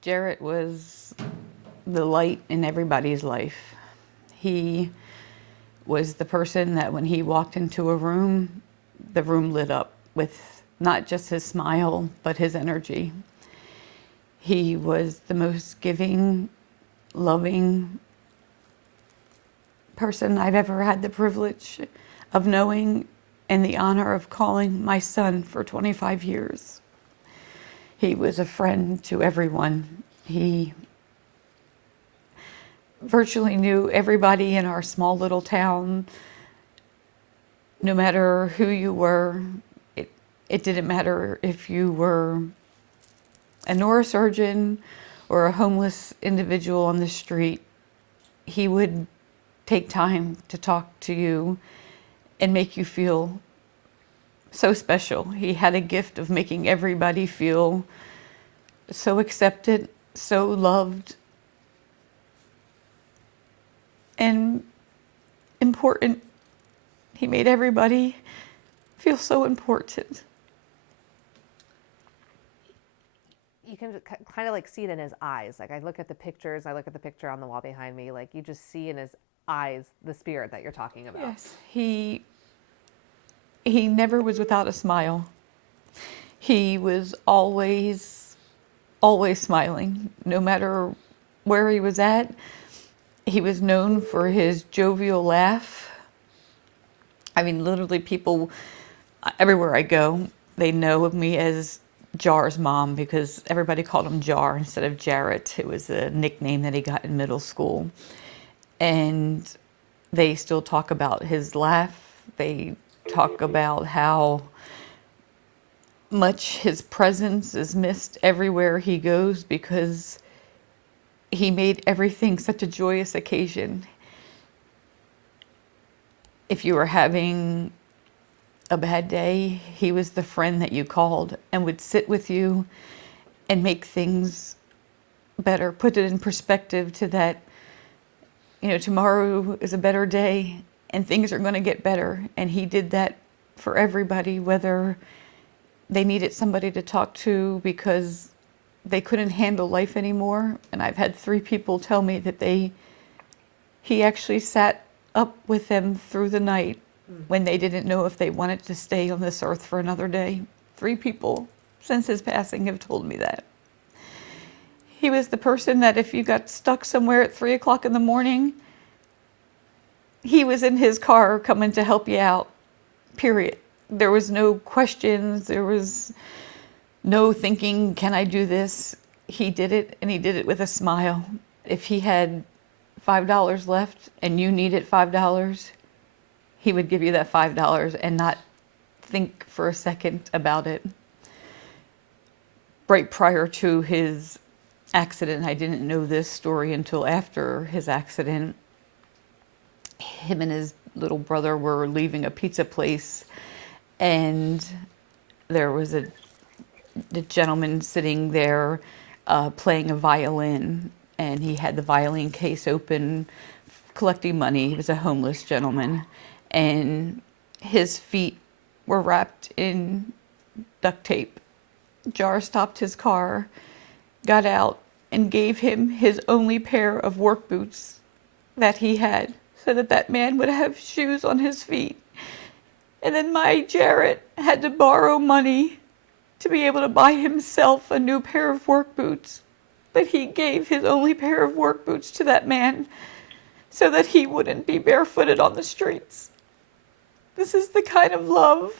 Jarrett was the light in everybody's life. He was the person that when he walked into a room, the room lit up with not just his smile, but his energy. He was the most giving, loving person I've ever had the privilege of knowing and the honor of calling my son for 25 years. He was a friend to everyone. He virtually knew everybody in our small little town. No matter who you were, it didn't matter if you were a neurosurgeon or a homeless individual on the street. He would take time to talk to you and make you feel so special. He had a gift of making everybody feel so accepted, so loved, and important. He made everybody feel so important. You can kind of like see it in his eyes. Like I look at the pictures, I look at the picture on the wall behind me, like you just see in his eyes the spirit that you're talking about. Yes, he never was without a smile. He was always smiling, no matter where he was at. He was known for his jovial laugh. I mean, literally people, everywhere I go, they know of me as Jar's mom because everybody called him Jar instead of Jarrett. It was a nickname that he got in middle school. And they still talk about his laugh. They talk about how much his presence is missed everywhere he goes because he made everything such a joyous occasion. If you were having a bad day, he was the friend that you called and would sit with you and make things better, put it in perspective to that, you know, tomorrow is a better day and things are going to get better. And he did that for everybody, whether they needed somebody to talk to because they couldn't handle life anymore. And I've had 3 people tell me that he actually sat up with them through the night when they didn't know if they wanted to stay on this earth for another day. 3 people since his passing have told me that. He was the person that if you got stuck somewhere at 3 o'clock in the morning, he was in his car coming to help you out, period. There was no questions. There was no thinking, can I do this? He did it, and he did it with a smile. If he had $5 left and you needed $5, he would give you that $5 and not think for a second about it. Right prior to his accident, I didn't know this story until after his accident. Him and his little brother were leaving a pizza place, and there was a gentleman sitting there playing a violin, and he had the violin case open, collecting money. He was a homeless gentleman, and his feet were wrapped in duct tape. Jar stopped his car, got out, and gave him his only pair of work boots that he had, so that that man would have shoes on his feet. And then my Jarrett had to borrow money to be able to buy himself a new pair of work boots. But he gave his only pair of work boots to that man so that he wouldn't be barefooted on the streets. This is the kind of love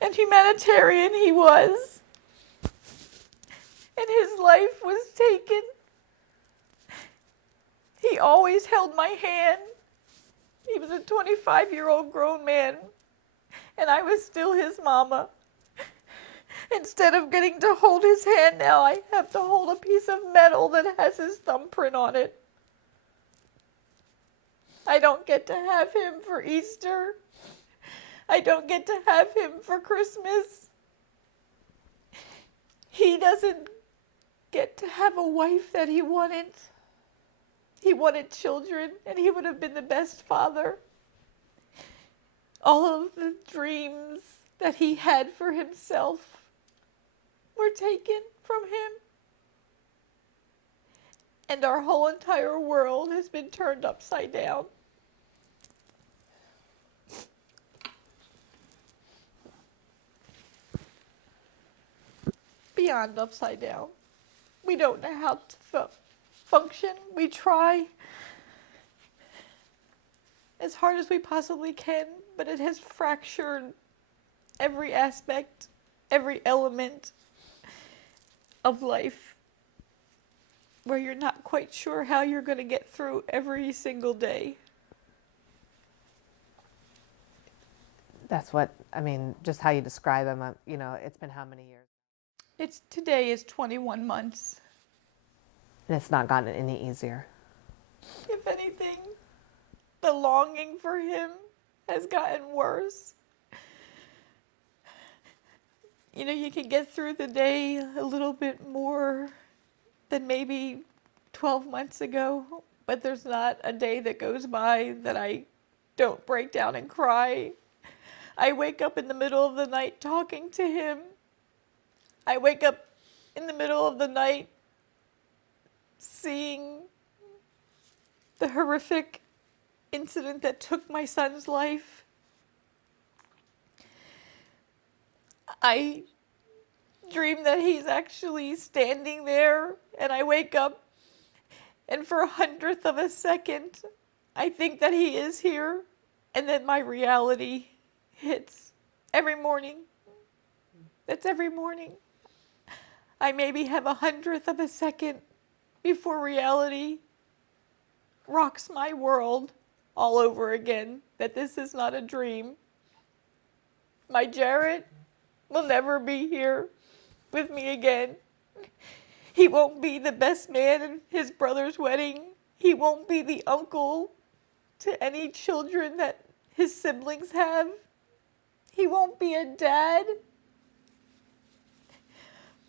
and humanitarian he was. And his life was taken. He always held my hand. He was a 25-year-old grown man, and I was still his mama. Instead of getting to hold his hand now, I have to hold a piece of metal that has his thumbprint on it. I don't get to have him for Easter. I don't get to have him for Christmas. He doesn't get to have a wife that he wanted. He wanted children, and he would have been the best father. All of the dreams that he had for himself were were taken from him. And our whole entire world has been turned upside down. Beyond upside down. We don't know how to function. We try as hard as we possibly can, but it has fractured every aspect, every element of life, where you're not quite sure how you're going to get through every single day. That's what, I mean, just how you describe him, you know, it's been how many years? Today is 21 months. And it's not gotten any easier. If anything, the longing for him has gotten worse. You know, you can get through the day a little bit more than maybe 12 months ago, but there's not a day that goes by that I don't break down and cry. I wake up in the middle of the night talking to him. I wake up in the middle of the night seeing the horrific incident that took my son's life. I dream that he's actually standing there, and I wake up, and for 100th of a second, I think that he is here, and then my reality hits every morning. That's every morning. I maybe have 100th of a second before reality rocks my world all over again, that this is not a dream. My Jarrett will never be here with me again. He won't be the best man in his brother's wedding. He won't be the uncle to any children that his siblings have. He won't be a dad.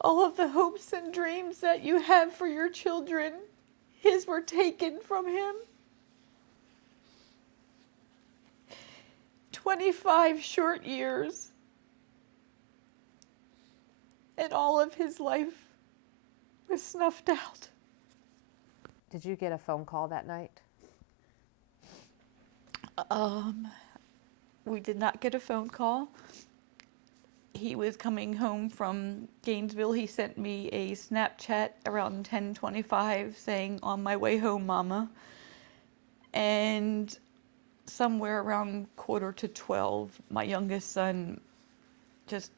All of the hopes and dreams that you have for your children, his were taken from him. 25 short years, and all of his life was snuffed out. Did you get a phone call that night? We did not get a phone call. He was coming home from Gainesville. He sent me a Snapchat around 10:25 saying, "On my way home, Mama." And somewhere around 11:45, my youngest son just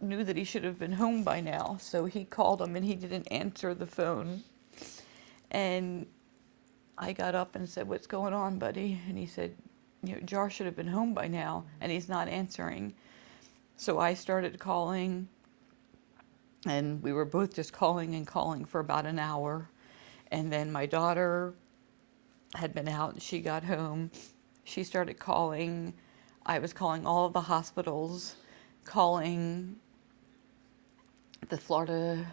knew that he should have been home by now. So he called him and he didn't answer the phone. And I got up and said, "What's going on, buddy?" And he said, "You know, Jar should have been home by now and he's not answering." So I started calling, and we were both just calling and calling for about an hour. And then my daughter had been out and she got home. She started calling. I was calling all of the hospitals, calling the Florida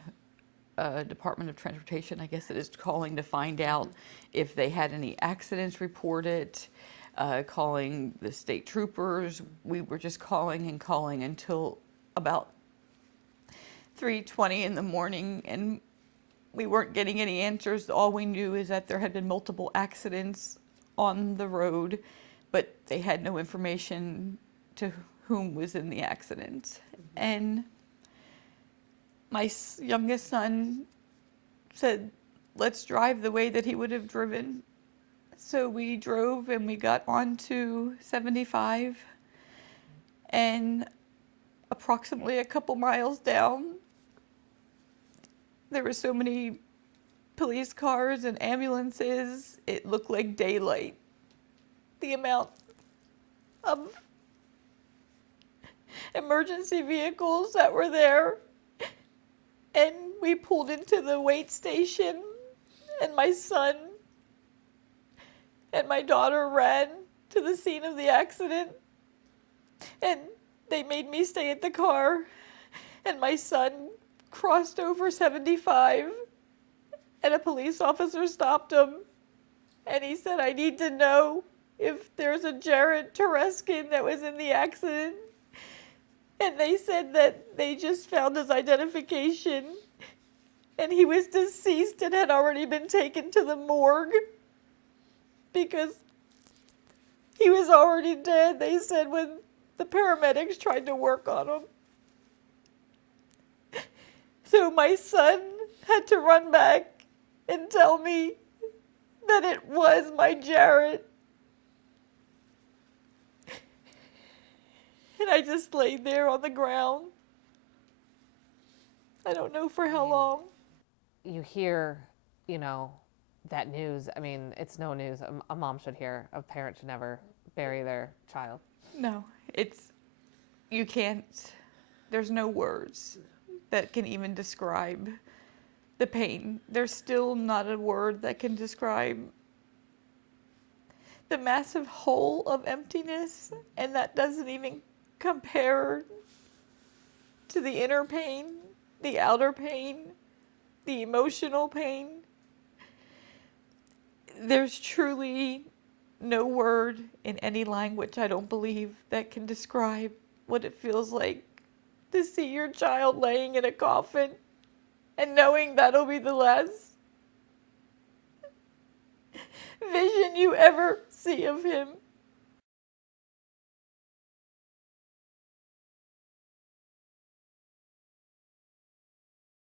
Department of Transportation, I guess it is, calling to find out if they had any accidents reported, calling the state troopers. We were just calling and calling until about 3:20 in the morning, and we weren't getting any answers. All we knew is that there had been multiple accidents on the road, but they had no information to whom was in the accident. And my youngest son said, "Let's drive the way that he would have driven." So we drove and we got onto 75, and approximately a couple miles down, there were so many police cars and ambulances, it looked like daylight. The amount of emergency vehicles that were there. And we pulled into the wait station, and my son and my daughter ran to the scene of the accident, and they made me stay at the car, and my son crossed over 75, and a police officer stopped him, and he said, "I need to know if there's a Jarrett Tereskun that was in the accident." And they said that they just found his identification and he was deceased and had already been taken to the morgue because he was already dead, they said, when the paramedics tried to work on him. So my son had to run back and tell me that it was my Jarrett. And I just laid there on the ground. I don't know for how long. You hear, that news. I mean, it's no news. A mom should hear. A parent should never bury their child. No, you can't, there's no words that can even describe the pain. There's still not a word that can describe the massive hole of emptiness, and that doesn't even compare to the inner pain, the outer pain, the emotional pain. There's truly no word in any language, I don't believe, that can describe what it feels like to see your child laying in a coffin and knowing that'll be the last vision you ever see of him.